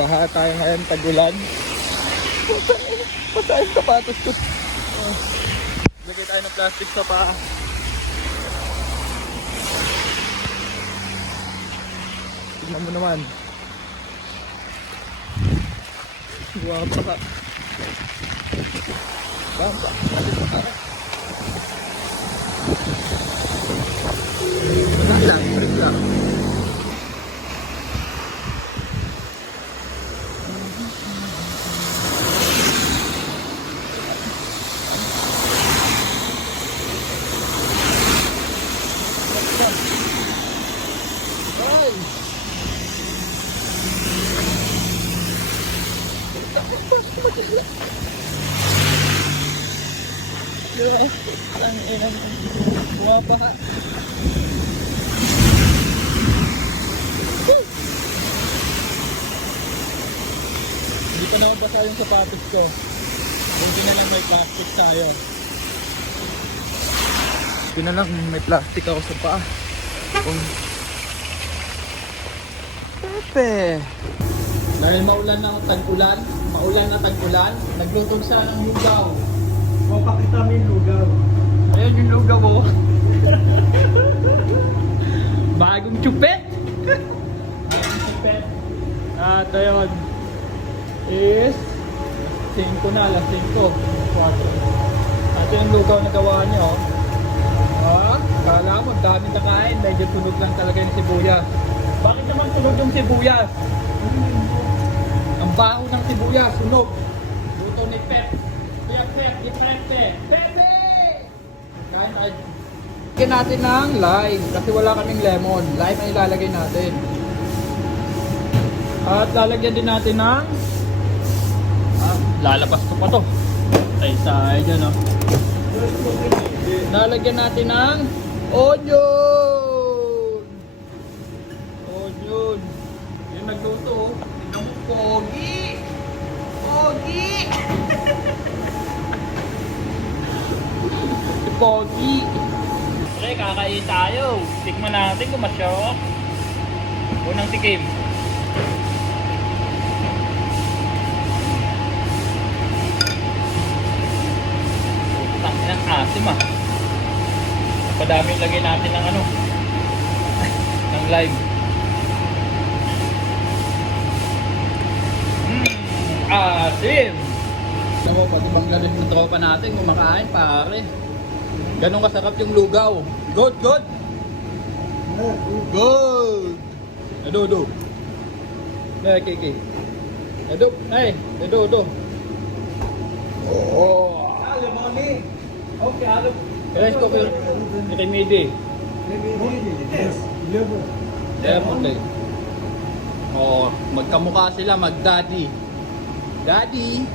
Baha tayo ngayon, tag-ulan. Pasa yung sapatos ko. Lagay tayo ng plastic sa paa. Tignan mo naman. Guwapa ka. Guwapa. Wala lang, break lang. Guwapa ka. Hindi pa naman basa yung sapatos ko. Hindi na lang may plastic tayo. Hindi na lang may plastic ako sa paa. Pepe! Dahil maulan na tag-ulan, nagluto siya ng lugaw. Mapakita mo yung lugaw. Ayan yung lugaw mo. Bagong chupet! Bagong chupet. At ayun is 5 na, alas 5. 4. At yung lugaw na gawa nyo. Kala mo, dami na kain. Medyo tunog lang talaga yung sibuyas. Bakit naman tunog yung sibuyas? Ang baho ng sibuyas, sunog. Luto ni Pep. Kuya Pep, Pepe! Kain tayo. Lagyan natin ng lime kasi wala kaming lemon. Lime ang ilalagay natin. At lalagyan din natin ng lalabas ko pa to. Tayo dyan, oh. Lalagyan natin ng onion. Onion. Yung nagluto, oh. Tignan mo, pogi. Pogi. Pogi. Pre, kakain tayo. Tikman natin kung masyok. Unang tikim. Ng asim ah. Padami lagay natin ng ano ng lime. Asim. Ako, pag ibang lalim ng tropa natin kumakain pare. Ganun kasarap yung lugaw. Good. Ado. Okay. Ado. Oh. Okay, alam. Kaya ko pero remedy. Yes. Definitely. Oh, magkamukha sila, mag-daddy. Daddy.